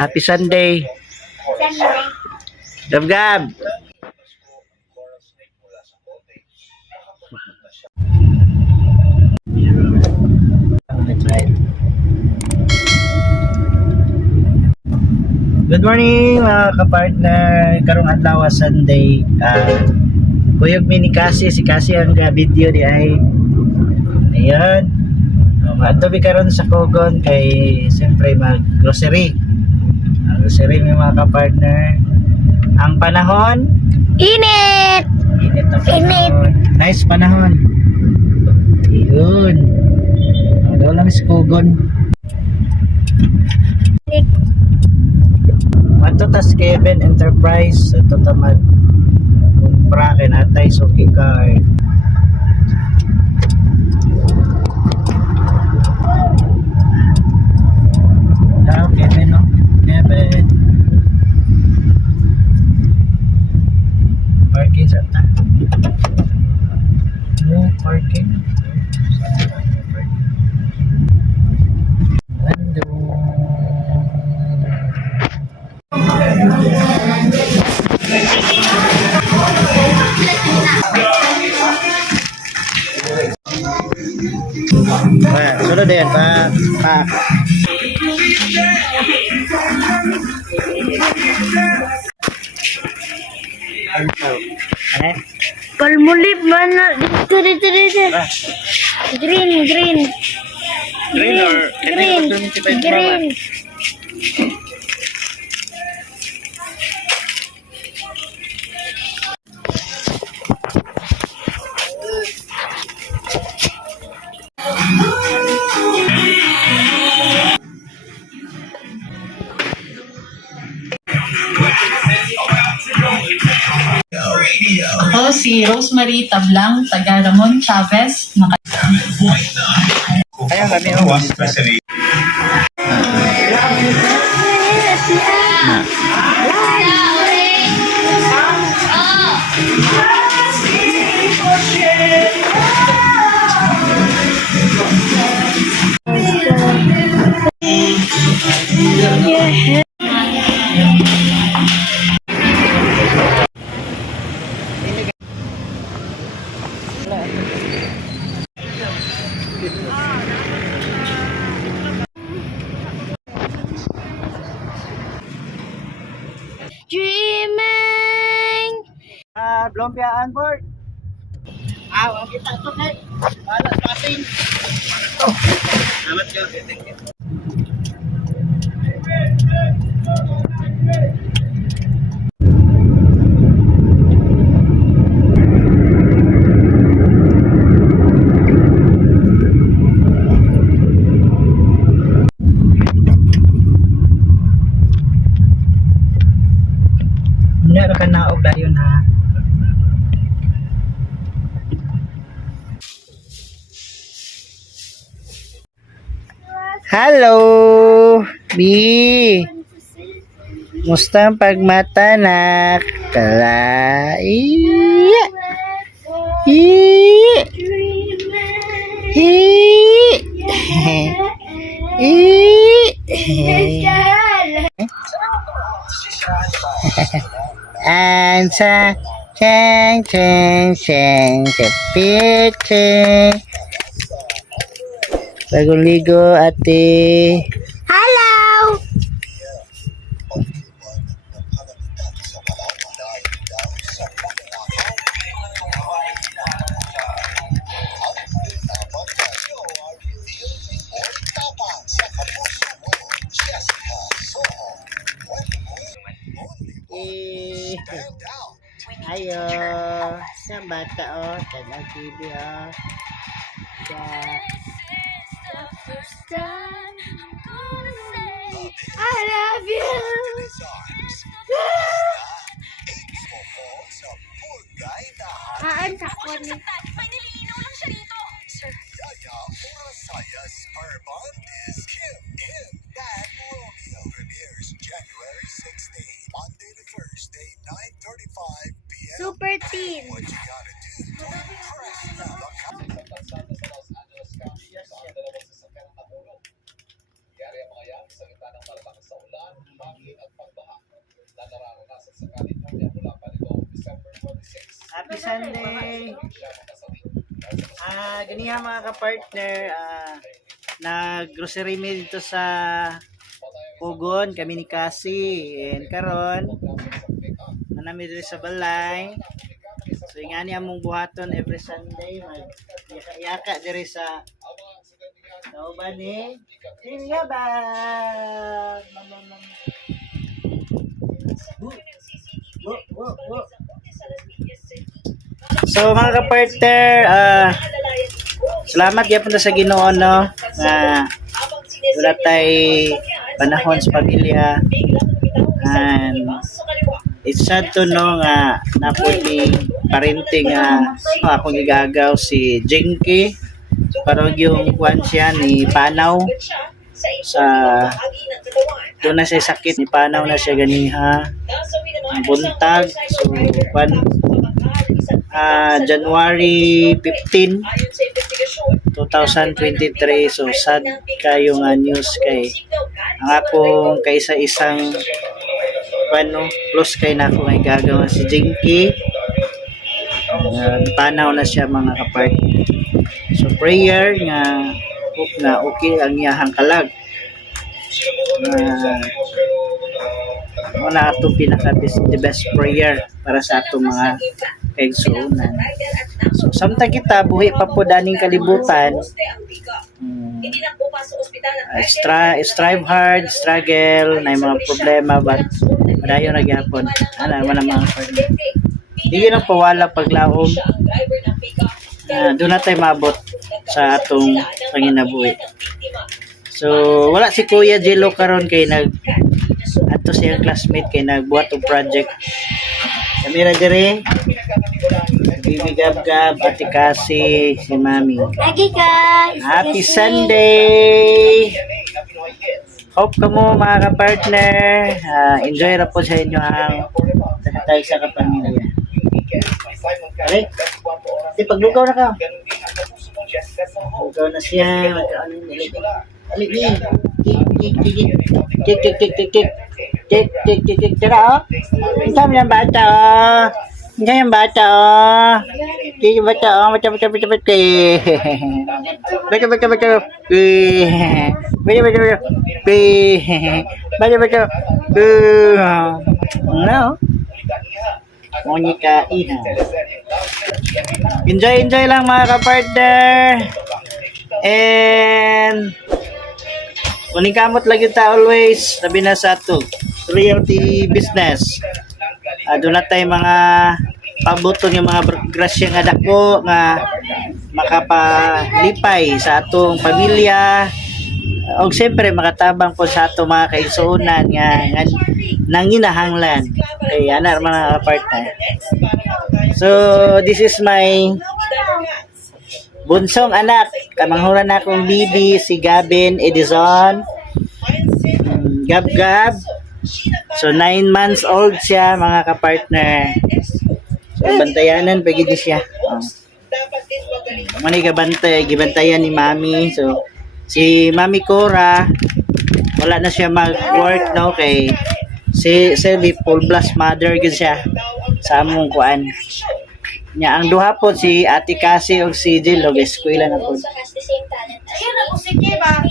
Happy Sunday. Gab Gab. Good morning mga kapartner. Karong adlaw Sunday. Kuyog mi ni Kasi, si Kasi ang video di ay. Ayun. Adto bi karon sa Kogon kay siyempre mag grocery. Grocery mi mga kapartner. Ang panahon Init! Init ang panahon. Nice panahon. Ayun. Daw lang sa Kogon. Ato tas Kevin Enterprise. Ato tamad kumpra kay natay suki card. Kevin, no? Kevin. Parking sa ta. No parking. Ando. Sunod din, pa. Palmolive mana? Dito. Green. Green or Green. Ako si Rosemary Tablang, taga Ramon Chavez. Kaya kami was specially. Dreaming. Lumpia on board. Wag kita to kay. Wala passing. Salamat ka. Thank you. Meron ka na og dayon ha. Hello, B. Musta ang pagmata nak? Kala. Iya. Iya. And sa chang picture. Bagong ligo ate. Hello. Ayo, sa bata oh, tanaw TV oh. I love you. Aan sa kon. May nililinaw lang siya dito. Sir. Yaya Orasayas Urban is Kim in Bad Romeo. Premieres January 16, Monday to Thursday, 9:35 p.m. Super Teen. What you gotta do to impress them. Nangyari ang mga yan sa gitna ng malakas sa ulan, Happy Sunday. Ganyan mga ka-partner, nag-grocery meal dito sa Pugon, kami ni Cassie. And karon, manami dito sa balay. So nga niya mong buhaton every Sunday, mag-yaka diri sa nauban ni Yabang. So mga ka-partner, salamat gyapon sa Ginoo no nga wala tay panahon sa pamilya, and it's sad to know nga napuning parenting nga akong igagaw si Jinky, parang yung kuan siya ni Panaw sa doon na siya sakit ni Panaw na siya ganiha buntag. So kuan January 15, 2023. So sad kayo nga news kay ang akong kaysa isang plus kay na ako nga gagawa si Jinky. Panaw na siya mga kapartner. So prayer nga hope na okay ang iyahang kalag. Wala ato pinaka the best prayer para sa ato mga kaigsuunan. So samtang kita buhi pa po daning kalibutan, strive hard, struggle na mga problema, but madayon na gyapon ana man ang mga partner. Hindi na pawala paglaom. Doon na tayo mabot sa atong panginabuhi. So wala si Kuya Jello karon kay ato siyang classmate kay nagbuhat og project. Kami ra dire. Bibi Gab, Ate Cassie, si Mami. Lagi guys. Happy Sunday. Hope kamo mga ka-partner, enjoy ra po sa inyo ang tayo sa kapamilya. Okay? Di paglugaw na ka. Lugaw na siya. Magkaano yung nilipin. Alipin. Tik. Tira, oh. Saan yung bata, oh. Saan yung bata, oh. Saan yung bata, oh. Baca. No. Monica Iha. Enjoy lang mga ka-partner. And kuning kamot lagi ta always, sabi na sa ato realty business. Doon na tayo mga pabuton yung mga grasya nga dako nga makapalipay sa atong pamilya, o siyempre makatabang po sa atong mga kaigsuunan nga nanginahanglan kay ana mga partner. So this is my bunsong anak, kamanghuran na akong bibi, si Gabin Edison. Gab. So 9 months old siya mga kapartner. So bantayanan pag hindi siya. Mani gibantayan ni Mami. So si Mami Cora wala na siya mag-work no kay si full blast mother gid siya sa among kuan. Nya ang duha po si Ate Cassie ug si Jill og eskwela na po. Also has the same talent as me. Maybe how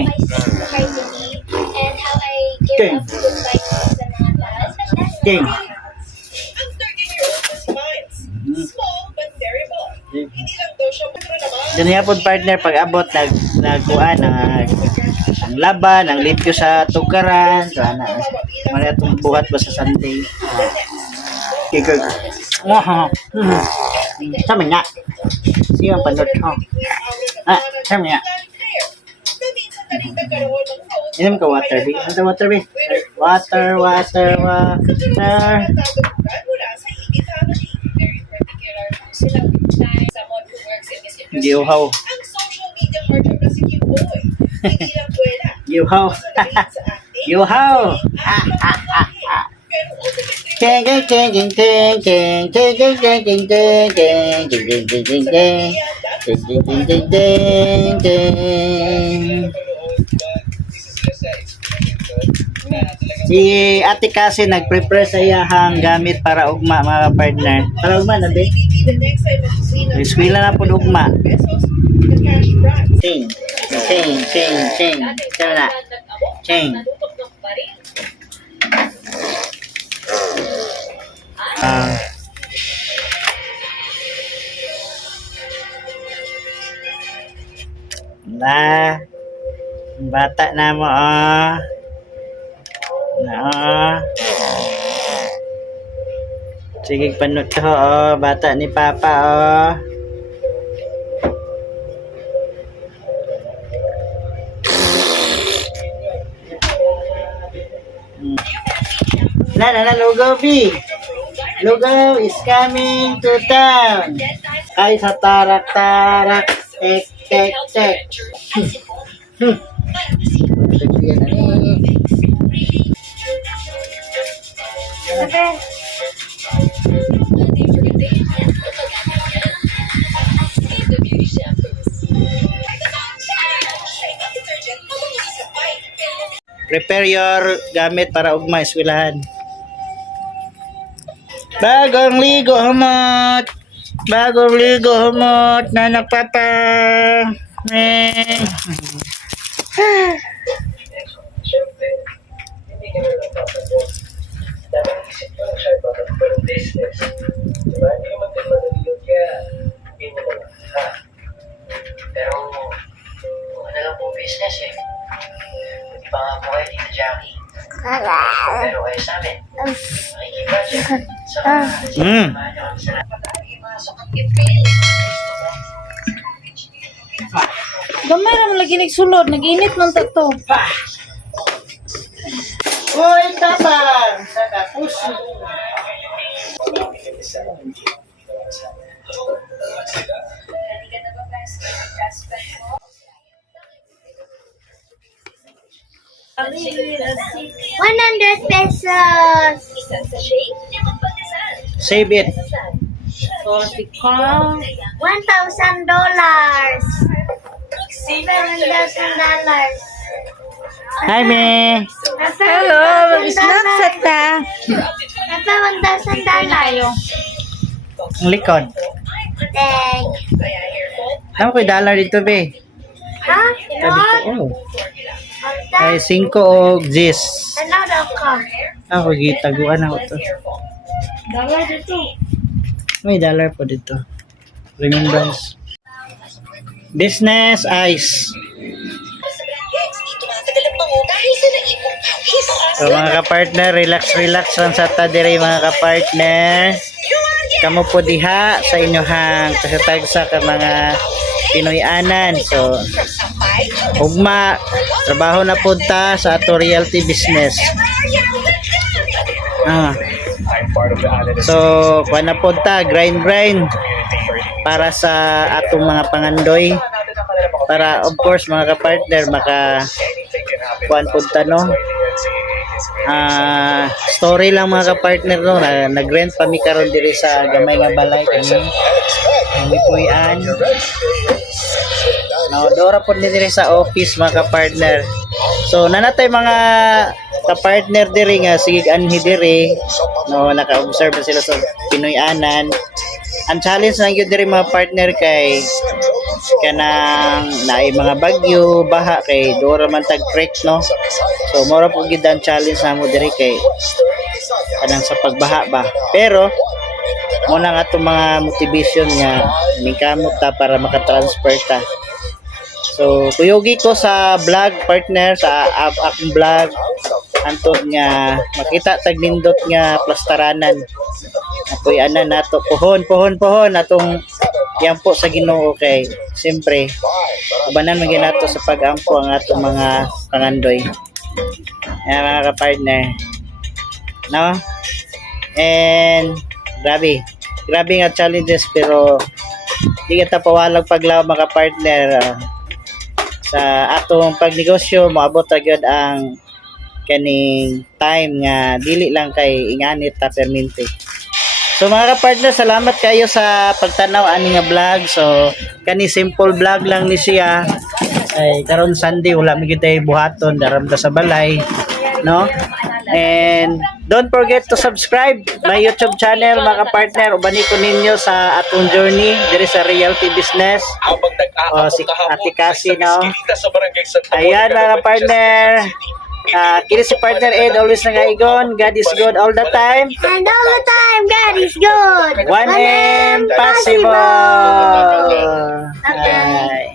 I surprise me and how I give up good vibes sa mga tao. King. Ang 13-year-old was Miles. Small but very bold. Hindi lang daw siya pero naman. Ganyan po partner pag abot nagkuan ang laban, ang limpyo sa tugaran, so ana. Mali atong buhat ba sa Sunday. Kikag. Sama nga. Siya ang panot ko. Sama nga. Inom ka water, B. Ano ka water, B? Water. Mula sa higit family. Very particular po sila. Someone who works in this industry. Giuhaw. Ang social media partner na si Kim Boy. Hindi lang buwela. Giuhaw. Giuhaw. Pero ultimately, Keng. this is just a experience na talaga Si Ate kasi nag-prepare sa iyahang gamit para ugma mga partner. Para ugma na be. The next time that you see na Eskwela na po ugma. pesos, the cash prize. Ching. Ching. Ching. Ching. Ching na. Ching. Ah. Na. Bata na mo Na. Sige panot ko bata ni Papa Na, Lugaw B. Lugaw is coming to town. Ay sa tarak-tarak. Tek. Prepare your gamit para ugma eskwelahan. Bagong ligo humot. Nanak Papa. Siyempre, hindi ka na napapagod. Dapat isip mo lang siya about ang business. Diba? Hindi ka magpapalagilog kaya hindi mo na ha? Pero, kung ano lang po business eh. Hindi pa nga po kayo dito, Jackie. Pero kayo sa amin. Makikibudget. So, samahan niyo kami sa Gamay naman lagi nagsulod, nag-init man to. Hoy, tabang! Sa kapuso. ₱100. Save it. $1,000. $7,000. Hi, me. Hello, Snapchat ka. Nasa $1,000. Ang likod. Thank. Ano ko dollar dito, be? Ha? Oh. Ay, 5 o 10. Ano daw ka? Ako, gitaguan ako to. Dalawa dito. May dollar po dito. Remembrance. Business ice. So mga kapartner, relax lang sa tadiri mga kapartner. Kamo po diha sa inyohang tagsa ka mga Pinoyanan. So ugma trabaho na punta sa ato realty business. So kuha na punta grind para sa atong mga pangandoy, para of course mga kapartner maka kuan punta no. Story lang mga kapartner no, nag-rent pa mi karon diri sa gamay nga balay kami puyan. No, dora po diri sa office mga kapartner. So nanatay mga kapartner diri nga sige anhi diri no, naka-observe na sila sa Pinoyanan. Ang challenge lang yun diri mga partner kay kanang naay mga bagyo baha kay dora man tag creek no. So mora po gid ang challenge namo diri kay kanang sa pagbaha ba. Pero mo na nga itong mga motivation nga mikamot ta para makatransfer ta. So kuyogi ko sa vlog partner sa akong vlog antod nga makita tag nindot nga plastaranan. Apoy ana nato pohon atong yampo sa Ginoo kay siyempre ubanan man nato sa pag-ampo ang atong mga pangandoy. Ayan mga ka-partner. No? And grabe nga challenges pero di kita pawalag paglaw mga partner sa atong pagnegosyo moabot ra gyud ang kaning time nga dili lang kay inganit ta permente. So mga ka-partner, salamat kayo sa pagtanaw ani nga vlog. So kani simple vlog lang ni siya. Ay karon Sunday wala mi kitay buhaton daram ta sa balay, no? And don't forget to subscribe my YouTube channel mga partner. Ubani ko ninyo sa atong journey diri sa realty business. Habang nag-aabot Si kahapon Ate Cassie, sa no? Esquilita sa Barangay Santa Ayan Monica, mga Manchester partner. City. Kini si partner Ed, always nangaigon. God is good all the time. And all the time, God is good. 1M possible. Okay. Bye.